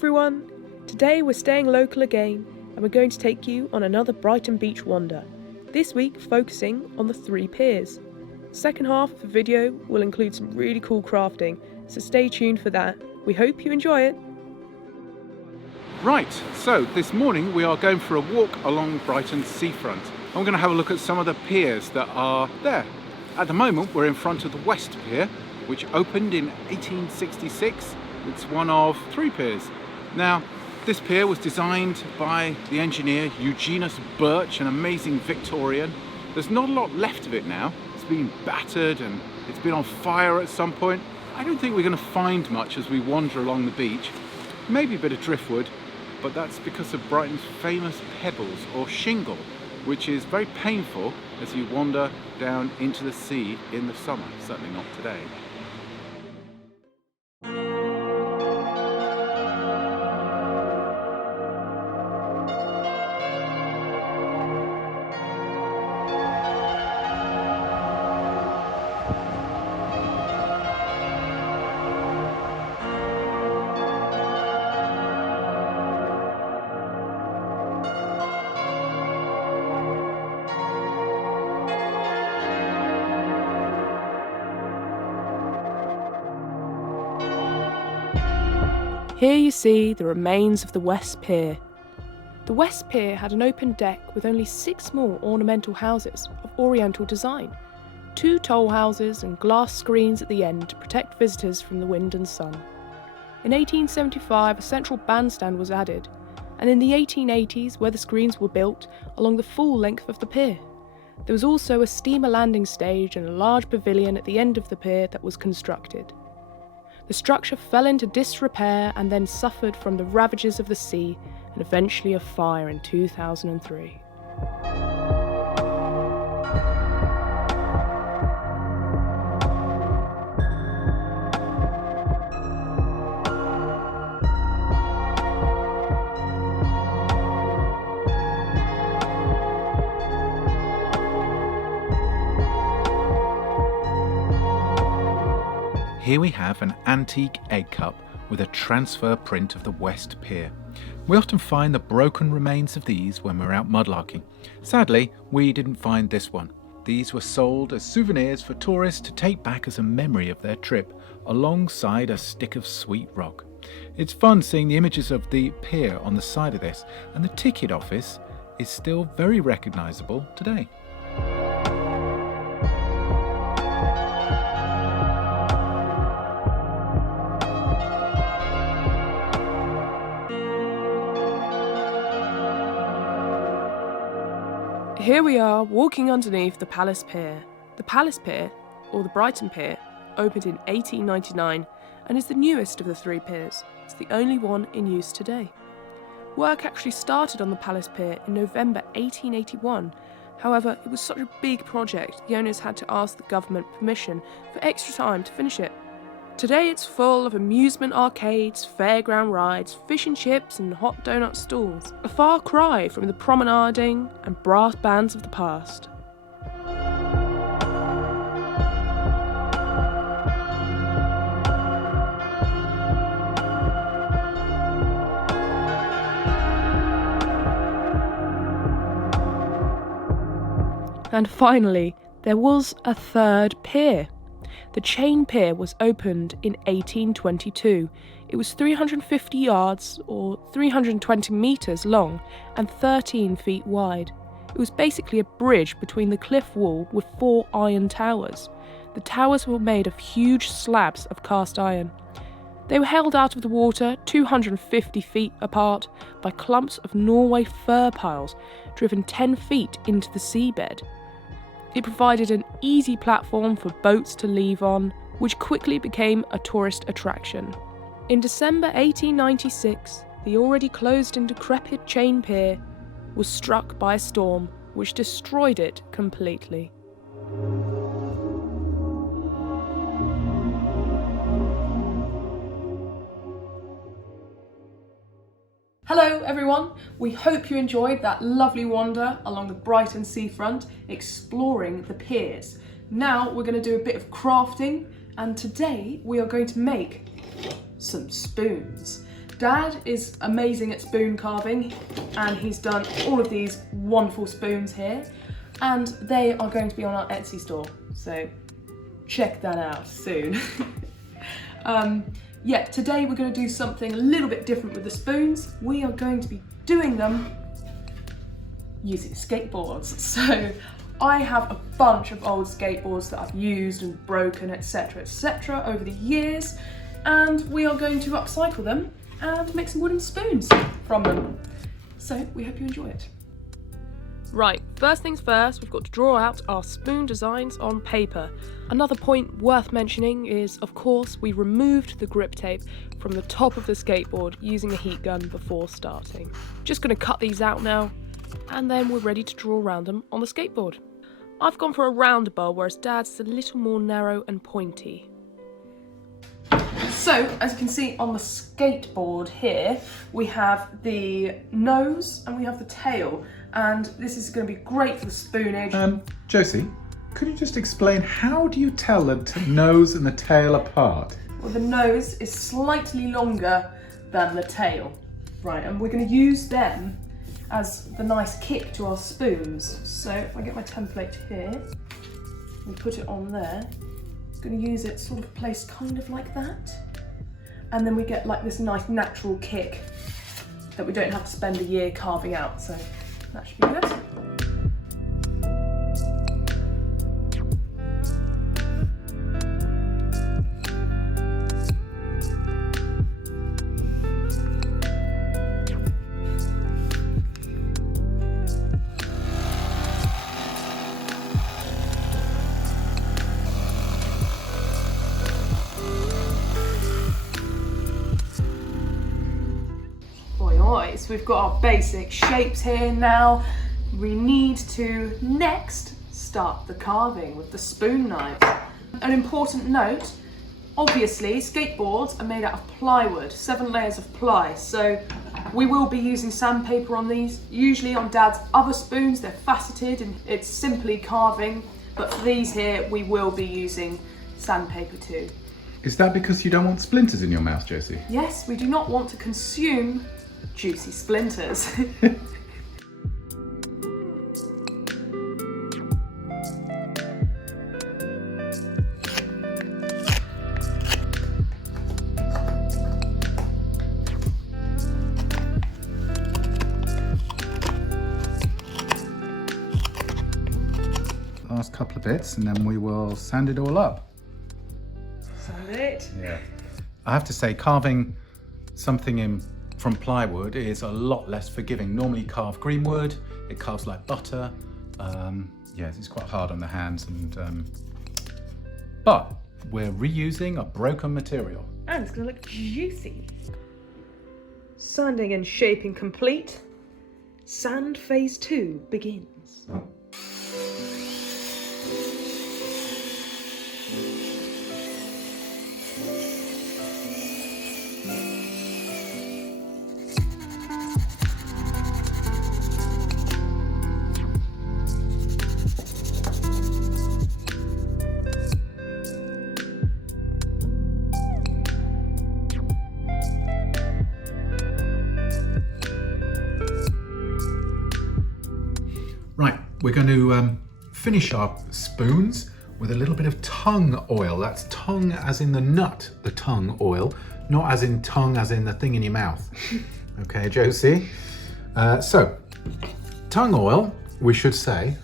everyone! Today we're staying local again and we're going to take you on another Brighton beach wander, this week focusing on the 3 piers. The second half of the video will include some really cool crafting, so stay tuned for that. We hope you enjoy it. Right, so this morning we are going for a walk along Brighton's seafront. And we're going to have a look at some of the piers that are there. At the moment we're in front of the West Pier, which opened in 1866. It's one of 3 piers. Now, this pier was designed by the engineer Eugenus Birch, an amazing Victorian. There's not a lot left of it now. It's been battered and it's been on fire at some point. I don't think we're going to find much as we wander along the beach. Maybe a bit of driftwood, but that's because of Brighton's famous pebbles or shingle, which is very painful as you wander down into the sea in the summer. Certainly not today. Here you see the remains of the West Pier. The West Pier had an open deck with only 6 small ornamental houses of oriental design, 2 toll houses and glass screens at the end to protect visitors from the wind and sun. In 1875 a central bandstand was added, and in the 1880s where the screens were built along the full length of the pier. There was also a steamer landing stage and a large pavilion at the end of the pier that was constructed. The structure fell into disrepair and then suffered from the ravages of the sea and eventually a fire in 2003. Here we have an antique egg cup with a transfer print of the West Pier. We often find the broken remains of these when we're out mudlarking. Sadly, we didn't find this one. These were sold as souvenirs for tourists to take back as a memory of their trip, alongside a stick of sweet rock. It's fun seeing the images of the pier on the side of this, and the ticket office is still very recognisable today. Here we are walking underneath the Palace Pier. The Palace Pier, or the Brighton Pier, opened in 1899 and is the newest of the 3 piers. It's the only one in use today. Work actually started on the Palace Pier in November 1881. However, it was such a big project, the owners had to ask the government permission for extra time to finish it. Today it's full of amusement arcades, fairground rides, fish and chips and hot donut stalls. A far cry from the promenading and brass bands of the past. And finally, there was a 3rd pier. The Chain Pier was opened in 1822. It was 350 yards or 320 metres long and 13 feet wide. It was basically a bridge between the cliff wall with 4 iron towers. The towers were made of huge slabs of cast iron. They were held out of the water 250 feet apart by clumps of Norway fir piles driven 10 feet into the seabed. It provided an easy platform for boats to leave on, which quickly became a tourist attraction. In December 1896, the already closed and decrepit Chain Pier was struck by a storm which destroyed it completely. Hello everyone, we hope you enjoyed that lovely wander along the Brighton seafront, exploring the piers. Now we're going to do a bit of crafting, and today we are going to make some spoons. Dad is amazing at spoon carving, and he's done all of these wonderful spoons here, and they are going to be on our Etsy store, so check that out soon. Yeah, today we're going to do something a little bit different with the spoons. We are going to be doing them using skateboards. So I have a bunch of old skateboards that I've used and broken, etc, etc over the years, and we are going to upcycle them and make some wooden spoons from them. So we hope you enjoy it. Right, first things first, we've got to draw out our spoon designs on paper. Another point worth mentioning is, of course, we removed the grip tape from the top of the skateboard using a heat gun before starting. Just going to cut these out now, and then we're ready to draw around them on the skateboard. I've gone for a round bowl, whereas Dad's is a little more narrow and pointy. So, as you can see on the skateboard here, we have the nose and we have the tail, and this is going to be great for the spoonage. Josie, could you just explain, how do you tell the nose and the tail apart? Well, the nose is slightly longer than the tail. Right, and we're going to use them as the nice kick to our spoons. So if I get my template here and put it on there, I'm going to use it sort of placed kind of like that. And then we get like this nice natural kick that we don't have to spend a year carving out. So that should be good. So we've got our basic shapes here now. We need to next start the carving with the spoon knife. An important note, obviously skateboards are made out of plywood, 7 layers of ply, so we will be using sandpaper on these. Usually on Dad's other spoons they're faceted and it's simply carving, but for these here we will be using sandpaper too. Is that because you don't want splinters in your mouth, Josie? Yes, we do not want to consume juicy splinters. Last couple of bits and then we will sand it all up. Sand it? Yeah. I have to say, carving something from plywood is a lot less forgiving. Normally carve green wood, it carves like butter. Yes, it's quite hard on the hands, but we're reusing a broken material. And it's gonna look juicy. Sanding and shaping complete. Sand phase 2 begins. Right, we're going to finish our spoons with a little bit of tongue oil. That's tongue as in the nut, the tongue oil, not as in tongue as in the thing in your mouth. Okay, Josie? So, tongue oil, we should say,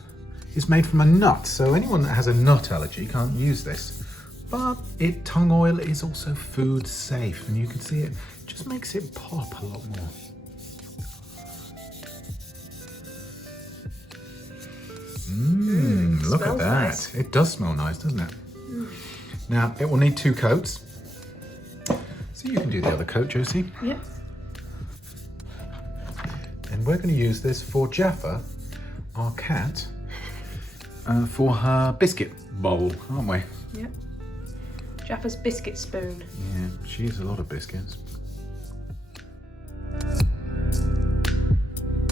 is made from a nut. So anyone that has a nut allergy can't use this. But tongue oil is also food safe, and you can see it just makes it pop a lot more. Look at that. Nice. It does smell nice, doesn't it? Now, it will need 2 coats. So you can do the other coat, Josie. Yep. And we're going to use this for Jaffa, our cat, for her biscuit bowl, aren't we? Yep. Jaffa's biscuit spoon. Yeah, she eats a lot of biscuits.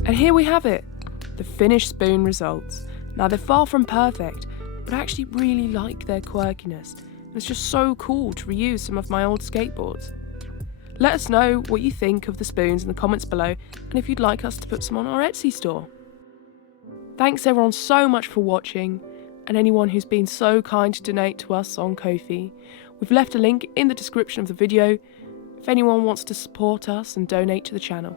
And here we have it, the finished spoon results. Now they're far from perfect, but I actually really like their quirkiness. It's just so cool to reuse some of my old skateboards. Let us know what you think of the spoons in the comments below and if you'd like us to put some on our Etsy store. Thanks everyone so much for watching, and anyone who's been so kind to donate to us on Ko-fi. We've left a link in the description of the video if anyone wants to support us and donate to the channel.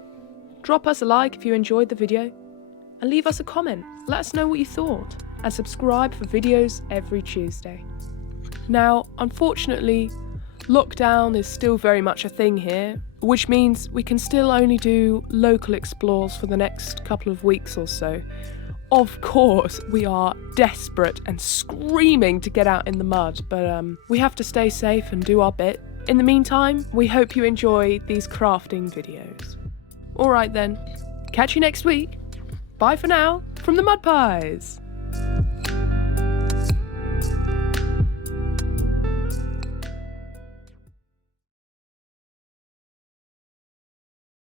Drop us a like if you enjoyed the video, and leave us a comment. Let us know what you thought, and subscribe for videos every Tuesday. Now, unfortunately, lockdown is still very much a thing here, which means we can still only do local explores for the next couple of weeks or so. Of course, we are desperate and screaming to get out in the mud, but we have to stay safe and do our bit. In the meantime, we hope you enjoy these crafting videos. Alright then, catch you next week. Bye for now, from the Mudpies!